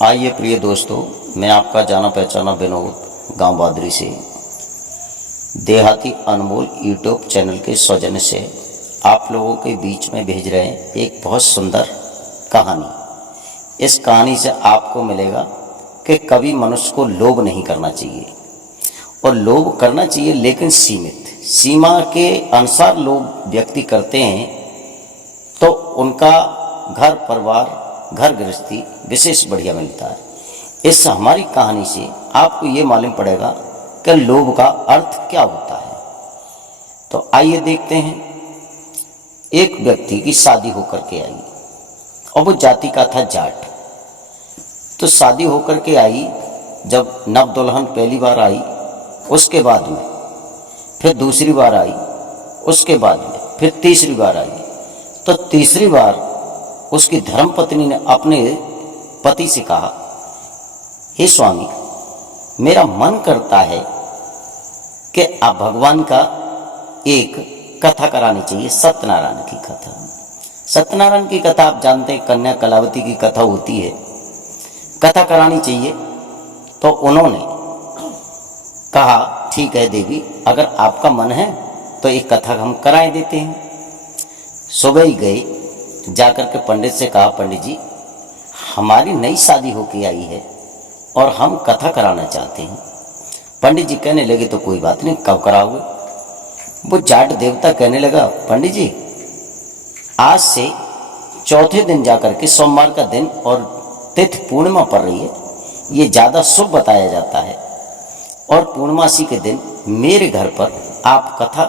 आइए प्रिय दोस्तों, मैं आपका जाना पहचाना विनोद गांव बादरी से देहाती अनमोल यूट्यूब चैनल के सौजन्य से आप लोगों के बीच में भेज रहे हैं एक बहुत सुंदर कहानी। इस कहानी से आपको मिलेगा कि कभी मनुष्य को लोभ नहीं करना चाहिए, और लोभ करना चाहिए लेकिन सीमित सीमा के अनुसार लोभ व्यक्ति करते हैं तो उनका घर परिवार घर गृहस्थी विशेष बढ़िया मिलता है। इस हमारी कहानी से आपको ये मालूम पड़ेगा कि लोभ का अर्थ क्या होता है। तो आइए देखते हैं। एक व्यक्ति की शादी होकर के आई और वो जाति का था जाट। तो शादी होकर के आई, जब नव दुल्हन पहली बार आई, उसके बाद में फिर दूसरी बार आई, उसके बाद में फिर तीसरी बार आई। तो तीसरी बार उसकी धर्मपत्नी ने अपने पति से कहा, हे स्वामी, मेरा मन करता है कि आप भगवान का एक कथा करानी चाहिए, सत्यनारायण की कथा। सत्यनारायण की कथा आप जानते हैं, कन्या कलावती की कथा होती है, कथा करानी चाहिए। तो उन्होंने कहा, ठीक है देवी, अगर आपका मन है तो एक कथा हम कराए देते हैं। सुबह ही गए, जाकर के पंडित से कहा, पंडित जी, हमारी नई शादी होके आई है और हम कथा कराना चाहते हैं। पंडित जी कहने लगे, तो कोई बात नहीं, कब कराओगे? वो जाट देवता कहने लगा, पंडित जी, आज से चौथे दिन जाकर के, सोमवार का दिन और तिथि पूर्णिमा पड़ रही है, ये ज़्यादा शुभ बताया जाता है, और पूर्णमासी के दिन मेरे घर पर आप कथा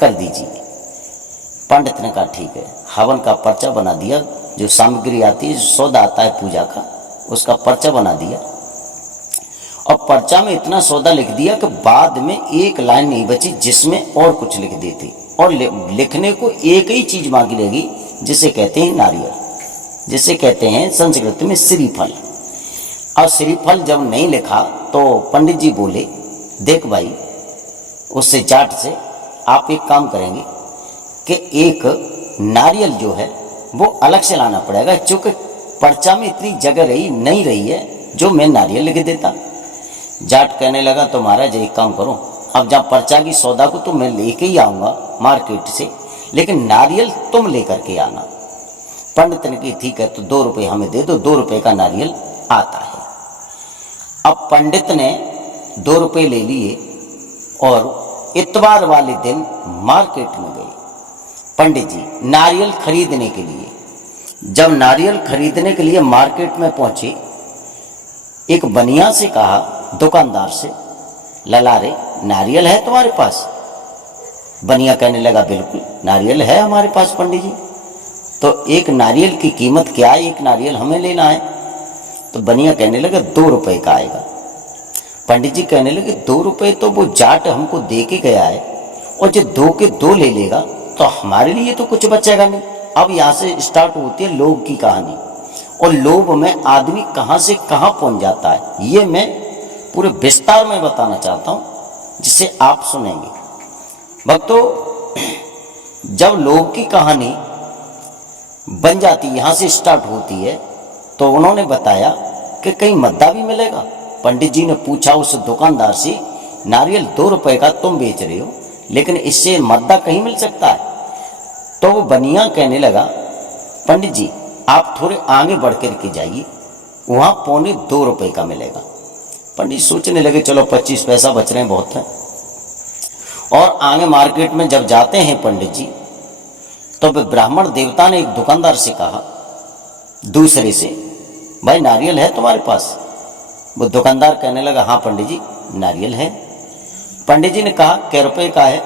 कर दीजिए। पंडित ने कहा, ठीक है। हवन का पर्चा बना दिया, जो सामग्री आती है, जो सौदा आता है पूजा का, उसका पर्चा बना दिया। और पर्चा में इतना सौदा लिख दिया कि बाद में एक लाइन नहीं बची जिसमें और कुछ लिख देते, और लिखने को एक ही चीज मांगी लेगी, जिसे कहते हैं नारियल, जिसे कहते हैं संस्कृत में श्रीफल। और श्रीफल जब नहीं लिखा तो पंडित जी बोले, देख भाई, उससे जाट से आप एक काम करेंगे कि एक नारियल जो है वो अलग से लाना पड़ेगा, क्योंकि पर्चा में इतनी जगह नहीं रही है जो मैं नारियल लिख देता। जाट कहने लगा, तो महाराज एक काम करो, अब जहाँ पर्चा की सौदा को तो मैं लेके ही आऊँगा मार्केट से, लेकिन नारियल तुम लेकर के आना। पंडित ने कहा, ठीक है, तो 2 रुपये हमें दे दो, 2 रुपये का नारियल आता है। अब पंडित ने 2 रुपये ले लिए और इतवार वाले दिन मार्केट में गए पंडित जी नारियल खरीदने के लिए। जब नारियल खरीदने के लिए मार्केट में पहुंचे, एक बनिया से कहा, दुकानदार से, ललारे, नारियल है तुम्हारे पास? बनिया कहने लगा, बिल्कुल नारियल है हमारे पास पंडित जी। तो एक नारियल की कीमत क्या है? एक नारियल हमें लेना है। तो बनिया कहने लगा, 2 रुपये का आएगा। पंडित जी कहने लगे, 2 रुपये तो वो जाट हमको दे के गया है, और जो 2 के 2 ले लेगा तो हमारे लिए तो कुछ बचेगा नहीं। अब यहाँ से स्टार्ट होती है लोभ की कहानी, और लोभ में आदमी कहाँ से कहाँ पहुँच जाता है, ये मैं पूरे विस्तार में बताना चाहता हूँ, जिसे आप सुनेंगे। भक्तों, जब लोभ की कहानी बन जाती, यहाँ से स्टार्ट होती है, तो उन्होंने बताया कि कहीं मद्दा भी मिलेगा। पंडित जी ने पूछा उस दुकानदार से, नारियल 2 रुपये का तुम बेच रहे हो, लेकिन इससे मद्दा कहीं मिल सकता है? तो वो बनिया कहने लगा, पंडित जी, आप थोड़े आगे बढ़ कर के जाइए, वहाँ 2.25 रुपये का मिलेगा। पंडित सोचने लगे, चलो 25 पैसा बच रहे हैं, बहुत है। और आगे मार्केट में जब जाते हैं पंडित जी, तो ब्राह्मण देवता ने एक दुकानदार से कहा, दूसरे से, भाई नारियल है तुम्हारे पास? वो दुकानदार कहने लगा, हाँ पंडित जी, नारियल है। पंडित जी ने कहा, कै रुपये का है?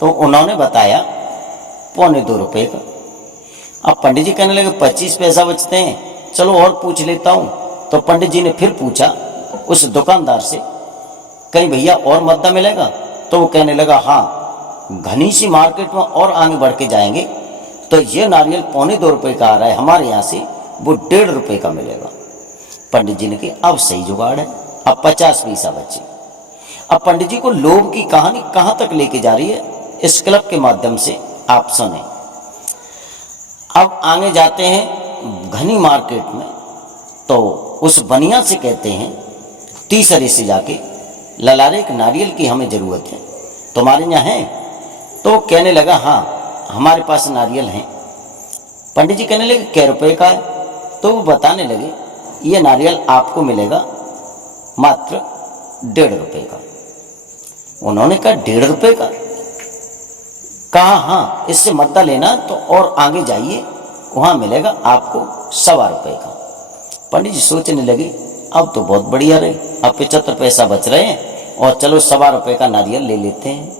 तो उन्होंने बताया, 2.25 रुपये का। अब पंडित जी कहने लगे, 25 पैसा बचते हैं, चलो और पूछ लेता हूँ। तो पंडित जी ने फिर पूछा उस दुकानदार से, कहीं भैया और मद्दा मिलेगा? तो वो कहने लगा, हाँ, घनी सी मार्केट में और आगे बढ़ के जाएंगे तो ये नारियल 2.25 रुपये का आ रहा है हमारे यहाँ से, वो 1.5 रुपये का मिलेगा। पंडित जी ने कहा, अब सही जुगाड़ है, अब 50 पैसा बचे। अब पंडित जी को लोभ की कहानी कहाँ तक लेके जा रही है, इस क्लब के माध्यम से आप सुने। अब आगे जाते हैं घनी मार्केट में, तो उस बनिया से कहते हैं तीसरे से जाके, ललारे एक नारियल की हमें ज़रूरत है, तुम्हारे यहाँ है? तो कहने लगा हाँ हमारे पास नारियल हैं। पंडित जी कहने लगे कै रुपए का है? तो वो बताने लगे ये नारियल आपको मिलेगा मात्र 1.5 रुपये का। उन्होंने कहा 1.5 रुपये का? कहा हाँ इससे मद्दा लेना तो और आगे जाइए, वहाँ मिलेगा आपको 1.25 रुपये का। पंडित जी सोचने लगे अब तो बहुत बढ़िया रहे, अब 75 पैसा बच रहे हैं और चलो 1.25 रुपये का नारियल ले लेते हैं।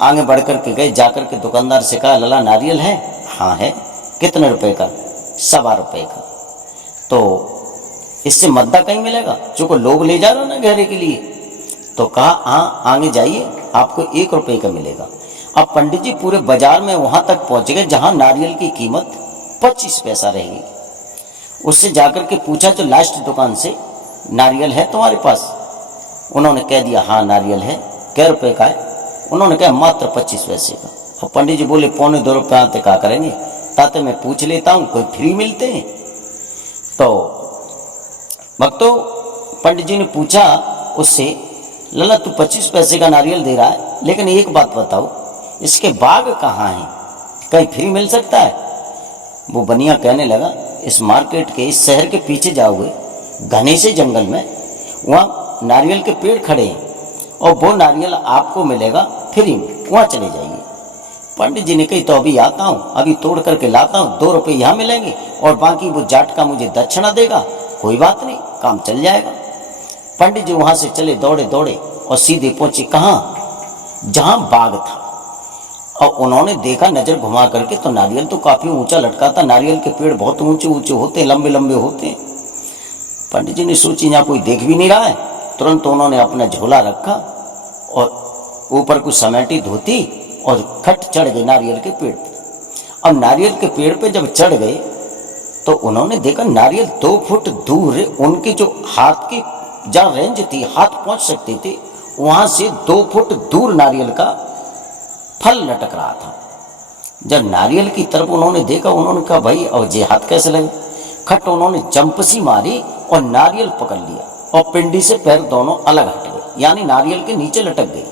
आगे बढ़ कर के गए, जाकर के दुकानदार से कहा लला नारियल है? हाँ है। कितने रुपए का? 1.25 रुपये का। तो इससे मद्दा कहीं मिलेगा? चूंकि लोग ले जा रहे हो ना गहरे के लिए। तो कहा हाँ आगे जाइए आपको 1 रुपये का मिलेगा। अब पंडित जी पूरे बाजार में वहां तक पहुंच गए जहां नारियल की कीमत 25 पैसा रहेगी। उससे जाकर के पूछा जो लास्ट दुकान से नारियल है तुम्हारे पास? उन्होंने कह दिया हाँ नारियल है। कै रुपए का है? उन्होंने कहा मात्र 25 पैसे का। और पंडित जी बोले 1.25 रुपये आते क्या करेंगे, ताते मैं पूछ लेता हूँ कोई फ्री मिलते हैं। तो भक्तों पंडित जी ने पूछा उससे लला तू 25 पैसे का नारियल दे रहा है, लेकिन एक बात बताओ इसके बाग कहाँ हैं, कहीं फ्री मिल सकता है? वो बनिया कहने लगा इस मार्केट के, इस शहर के पीछे जाओगे घने से जंगल में, वहाँ नारियल के पेड़ खड़े हैं और वो नारियल आपको मिलेगा फ्री में, वहाँ चले जाइए। पंडित जी ने कही तो अभी आता हूँ, अभी तोड़ करके लाता हूँ, 2 रुपये यहाँ मिलेंगे और बाकी वो जाट का मुझे दक्षिणा देगा, कोई बात नहीं काम चल जाएगा। पंडित जी वहाँ से चले दौड़े दौड़े और सीधे पहुँचे कहाँ? जहाँ बाग था। और उन्होंने देखा नज़र घुमा करके तो नारियल तो काफ़ी ऊंचा लटका था। नारियल के पेड़ बहुत ऊंचे ऊंचे होते हैं, लंबे लंबे होते हैं। पंडित जी ने सोची यहाँ कोई देख भी नहीं रहा है, तुरंत उन्होंने अपना झोला रखा और ऊपर कुछ समेटी धोती और खट चढ़ गए नारियल के पेड़ पर। अब नारियल के पेड़ पे जब चढ़ गए तो उन्होंने देखा नारियल 2 फुट दूर, उनके जो हाथ की जहाँ रेंज थी, हाथ पहुँच सकते थे, वहाँ से 2 फुट दूर नारियल का फल लटक रहा था। जब नारियल की तरफ उन्होंने देखा, उन्होंने कहा भाई और ये हाथ कैसे लगे? खट उन्होंने जंपसी मारी और नारियल पकड़ लिया और पिंडी से पैर दोनों अलग हट गए, यानी नारियल के नीचे लटक गए।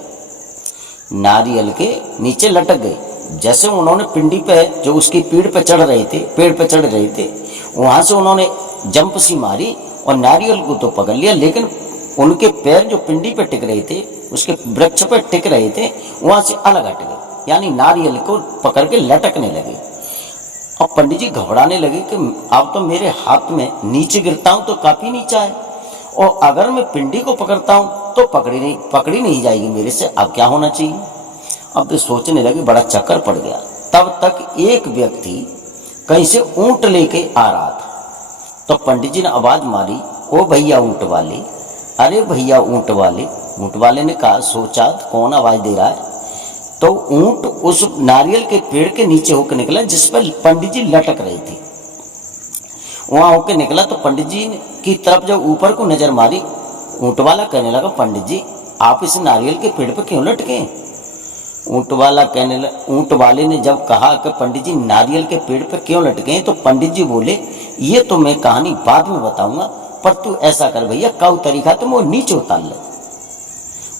नारियल के नीचे लटक गए। जैसे उन्होंने पिंडी पे जो उसकी पेड़ पे चढ़ रहे थे वहां से उन्होंने जंप सी मारी और नारियल को तो पकड़ लिया, लेकिन उनके पैर जो पिंडी पे टिक रहे थे, उसके वृक्ष पे टिक रहे थे, वहां से अलग हट गए, यानी नारियल को पकड़ के लटकने लगे। और पंडित जी घबराने लगे कि अब तो मेरे हाथ में नीचे गिरता हूं तो काफी नीचा है, और अगर मैं पिंडी को पकड़ता हूं तो पकड़ी नहीं जाएगी मेरे से, अब क्या होना चाहिए? अब तो सोचने लगे, बड़ा चक्कर पड़ गया। तब तक एक व्यक्ति कहीं से ऊंट लेके आ रहा था। तो पंडित जी ने आवाज मारी, ओ भैया ऊंट वाले, अरे भैया ऊंट वाले। ऊंट वाले ने कहा, सोचा कौन आवाज दे रहा है? तो ऊंट उस नारियल के पेड़ के नीचे होकर निकला जिस पर पंडित जी लटक रहे थे। वहां होकर निकला तो पंडित जी की तरफ जब ऊपर को नजर मारी, ऊंट वाला कहने लगा, पंडित जी आप इस नारियल के पेड़ पर क्यों लटके? ऊंट वाले ने जब कहा कि पंडित जी नारियल के पेड़ पर क्यों लटके, तो पंडित जी बोले, ये तो मैं कहानी बाद में बताऊंगा, पर तू ऐसा कर भैया, काऊ तरीका तो वो नीचे उतार ले।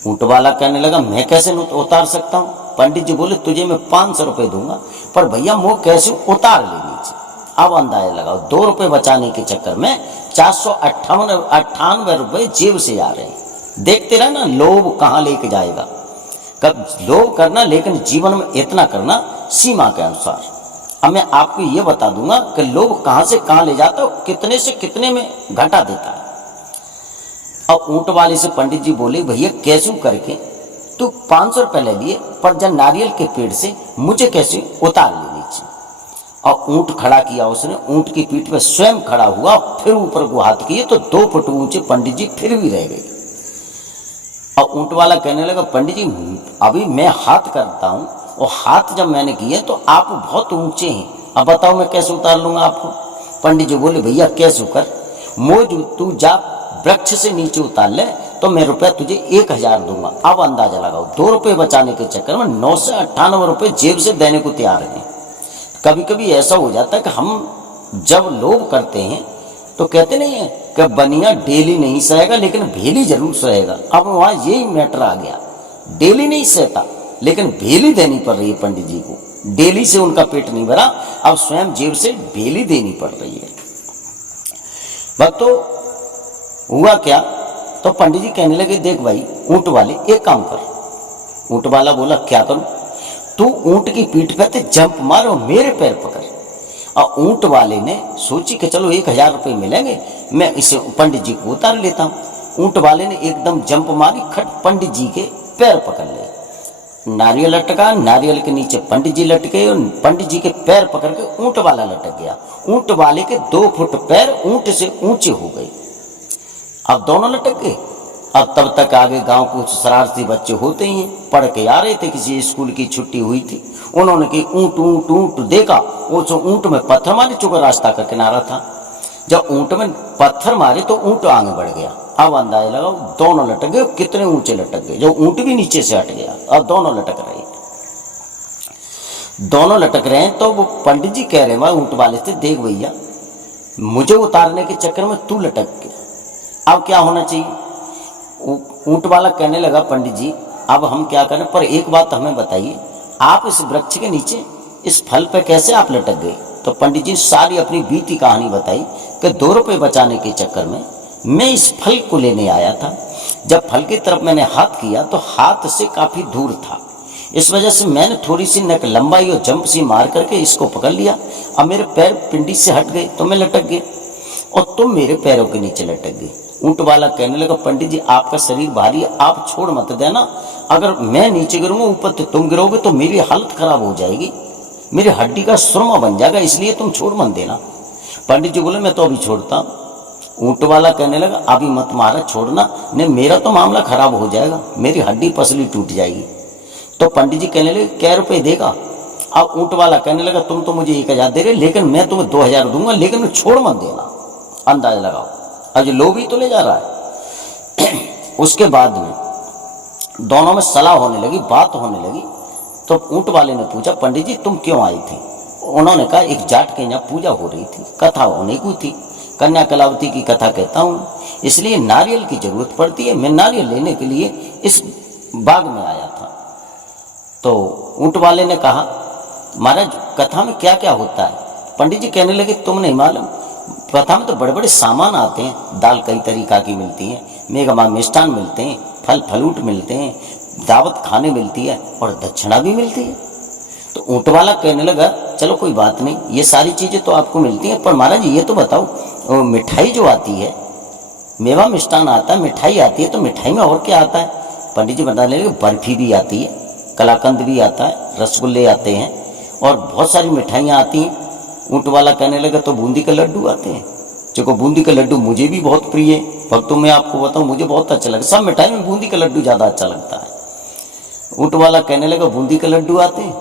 ऊंट वाला कहने लगा, मैं कैसे उतार सकता हूँ? पंडित जी बोले, तुझे मैं 500 रुपये दूंगा, पर भैया वो कैसे उतार ले नीचे। अब अंदाजा लगाओ, 2 रुपये बचाने के चक्कर में 498 रुपये जेब से आ रहे हैं। देखते रहे ना, लोभ कहाँ लेके जाएगा। कब लोभ करना, लेकिन जीवन में इतना करना सीमा के अनुसार। अब मैं आपको ये बता दूंगा कि लोभ कहाँ से कहाँ ले जाता है, कितने से कितने में घटा देता है। अब ऊंट वाले से पंडित जी बोले, भैया कैसे करके तू 500 रुपये ले लिए, पर जब नारियल के पेड़ से मुझे कैसे उतार ले नीचे। और ऊंट खड़ा किया उसने, ऊंट की पीठ पे स्वयं खड़ा हुआ, फिर ऊपर को हाथ किए तो 2 फुट ऊंचे पंडित जी फिर भी रह गए। और ऊंट वाला कहने लगा, पंडित जी अभी मैं हाथ करता हूँ, और हाथ जब मैंने किए तो आप बहुत ऊंचे हैं, अब बताओ मैं कैसे उतार लूंगा आपको? पंडित जी बोले, भैया कैसे कर, मोज तू जा वृक्ष से नीचे उतार ले तो मैं रुपया तुझे 1000 दूंगा। अब अंदाजा लगाओ, 2 रुपये बचाने के चक्कर में 998 रुपये जेब से देने को तैयार हैं। कभी कभी ऐसा हो जाता है कि हम जब लोभ करते हैं तो कहते नहीं है कि बनिया डेली नहीं सहेगा लेकिन भेली जरूर सहेगा। अब वहां यही मैटर आ गया, डेली नहीं सहता लेकिन भेली देनी पड़ रही है पंडित जी को। डेली से उनका पेट नहीं भरा, अब स्वयं जेब से भेली देनी पड़ रही है। भक्तों हुआ क्या, तो पंडित जी कहने लगे देख भाई ऊंट वाले एक काम कर। ऊंट वाला बोला क्या करूं? तू ऊंट की पीठ पे ते जंप मार और मेरे पैर पकड़। और ऊंट वाले ने सोची कि चलो 1000 रुपये मिलेंगे, मैं इसे पंडित जी को उतार लेता हूं। ऊंट वाले ने एकदम जंप मारी, खट पंडित जी के पैर पकड़ लिए। नारियल लटका, नारियल के नीचे पंडित जी लटके और पंडित जी के पैर पकड़ के ऊंट वाला लटक गया। ऊंट वाले के 2 फुट पैर ऊंट से ऊंचे हो गए। अब दोनों लटक गए। अब तब तक आगे गांव कुछ शरारती बच्चे होते ही हैं, पढ़ के आ रहे थे, किसी स्कूल की छुट्टी हुई थी। उन्होंने कि ऊंट ऊंट ऊंट देखा, वो जो ऊंट में पत्थर मारे, चूंकि रास्ता का किनारा था। जब ऊंट में पत्थर मारे तो ऊंट आगे बढ़ गया। अब अंदाजा लगाओ दोनों लटक गए, कितने ऊंचे लटक गए, जो ऊंट भी नीचे से हट गया। अब दोनों लटक रहे, दोनों लटक रहे हैं। तो वो पंडित जी कह रहे हैं ऊंट वाले से, देख भैया मुझे उतारने के चक्कर में तू लटक गया, अब क्या होना चाहिए? ऊंट वाला कहने लगा पंडित जी अब हम क्या करें, पर एक बात हमें बताइए, आप इस वृक्ष के नीचे इस फल पे कैसे आप लटक गए? तो पंडित जी सारी अपनी बीती कहानी बताई कि 2 रुपये बचाने के चक्कर में मैं इस फल को लेने आया था। जब फल की तरफ मैंने हाथ किया तो हाथ से काफी दूर था, इस वजह से मैंने थोड़ी सी नक लंबाई और जंप सी मार करके इसको पकड़ लिया। अब मेरे पैर पिंडी से हट गए तो मैं लटक गया और तुम मेरे पैरों के नीचे लटक गए। ऊंट वाला कहने लगा पंडित जी आपका शरीर भारी है, आप छोड़ मत देना, अगर मैं नीचे गिरूंगा ऊपर तो तुम गिरोगे तो मेरी हालत खराब हो जाएगी, मेरी हड्डी का सुरमा बन जाएगा, इसलिए तुम छोड़ मत देना। पंडित जी बोले मैं तो अभी छोड़ता हूं। ऊंट वाला कहने लगा अभी मत मारा, छोड़ना नहीं, मेरा तो मामला खराब हो जाएगा, मेरी हड्डी पसली टूट जाएगी। तो पंडित जी कहने लगे क्या रुपये देगा? अब ऊंट वाला कहने लगा तुम तो मुझे 1000 दे रहे, लेकिन मैं तुम्हें 2000 दूंगा, लेकिन छोड़ मत देना। अंदाजा लगाओ, आज लोभ ही तो ले जा रहा है। उसके बाद में दोनों में सलाह होने लगी, बात होने लगी। तो ऊंट वाले ने पूछा पंडित जी तुम क्यों आए थे? उन्होंने कहा एक जाट के यहाँ पूजा हो रही थी, कथा होने को थी, कन्या कलावती की कथा कहता हूँ, इसलिए नारियल की जरूरत पड़ती है, मैं नारियल लेने के लिए इस बाग में आया था। तो ऊंट वाले ने कहा महाराज कथा में क्या क्या होता है? पंडित जी कहने लगे तुम नहीं मालूम, कथा में तो बड़े बड़े सामान आते हैं, दाल कई तरीका की मिलती है, मेघमा मिष्ठान मिलते हैं, फल फलूट मिलते हैं, दावत खाने मिलती है और दक्षिणा भी मिलती है। तो ऊंट वाला कहने लगा चलो कोई बात नहीं, ये सारी चीजें तो आपको मिलती हैं, पर महाराज ये तो बताओ मिठाई जो आती है, मेवा मिष्ठान आता है, मिठाई आती है, तो मिठाई में और क्या आता है? पंडित जी बताने लगे बर्फी भी आती है, कलाकंद भी आता है, रसगुल्ले आते हैं और बहुत सारी मिठाइयाँ आती हैं। ऊंट वाला कहने लगा तो बूंदी के लड्डू आते हैं, देखो बूंदी का लड्डू मुझे भी बहुत प्रिय है भक्तों, मैं आपको बताऊं मुझे बहुत अच्छा लगता है, सब मिठाई में बूंदी का लड्डू ज़्यादा अच्छा लगता है। ऊंट वाला कहने लगा बूंदी के लड्डू आते हैं?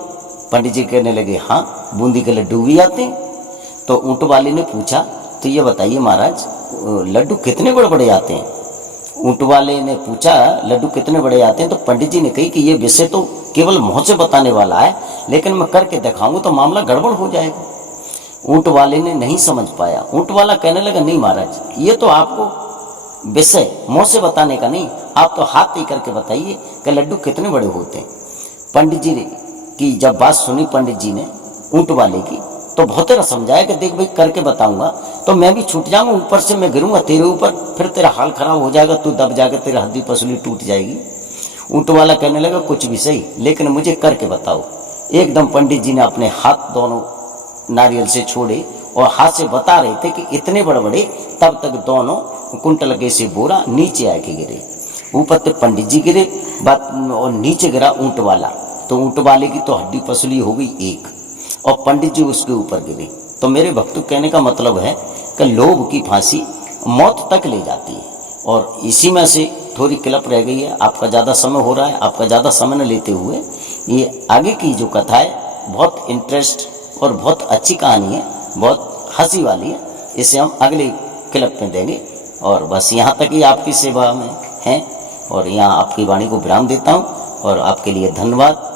पंडित जी कहने लगे हाँ बूंदी के लड्डू भी आते हैं। तो ऊंट वाले ने पूछा तो ये बताइए महाराज लड्डू कितने बड़े बड़े आते हैं? ऊंट वाले ने पूछा लड्डू कितने बड़े आते हैं? तो पंडित जी ने कही कि ये विषय तो केवल मुँह से बताने वाला है, लेकिन मैं करके दिखाऊंगा तो मामला गड़बड़ हो जाएगा। ऊंट वाले ने नहीं समझ पाया। ऊंट वाला कहने लगा नहीं महाराज ये तो आपको विषय मुँह से बताने का नहीं, आप तो हाथ ही करके बताइए कि लड्डू कितने बड़े होते हैं। पंडित जी की जब बात सुनी पंडित जी ने ऊंट वाले की, तो बहुत तरह समझाया कि देख भाई करके बताऊंगा तो मैं भी छूट जाऊंगा, ऊपर से मैं गिरूंगा तेरे ऊपर, फिर तेरा हाल खराब हो जाएगा, तू दब जाकर तेरी हड्डी पसली टूट जाएगी। ऊंट वाला कहने लगा कुछ भी सही, लेकिन मुझे करके बताओ। एकदम पंडित जी ने अपने हाथ दोनों नारियल से छोड़े और हाथ से बता रहे थे कि इतने बड़े बड़े, तब तक दोनों कुंटल के से बोरा नीचे आके गिरे। ऊपर तो पंडित जी गिरे और नीचे गिरा ऊंट वाला, तो ऊंट वाले की तो हड्डी पसली हो गई एक और पंडित जी उसके ऊपर गिरे। तो मेरे भक्तों कहने का मतलब है कि लोभ की फांसी मौत तक ले जाती है, और इसी में से थोड़ी क्लिप रह गई है। आपका ज़्यादा समय हो रहा है, आपका ज़्यादा समय न लेते हुए ये आगे की जो कथा है बहुत इंटरेस्ट और बहुत अच्छी कहानी है, बहुत हंसी वाली है, इसे हम अगले क्लिप में देंगे। और बस यहाँ तक ही आपकी सेवा में हैं और यहाँ आपकी वाणी को विराम देता हूँ और आपके लिए धन्यवाद।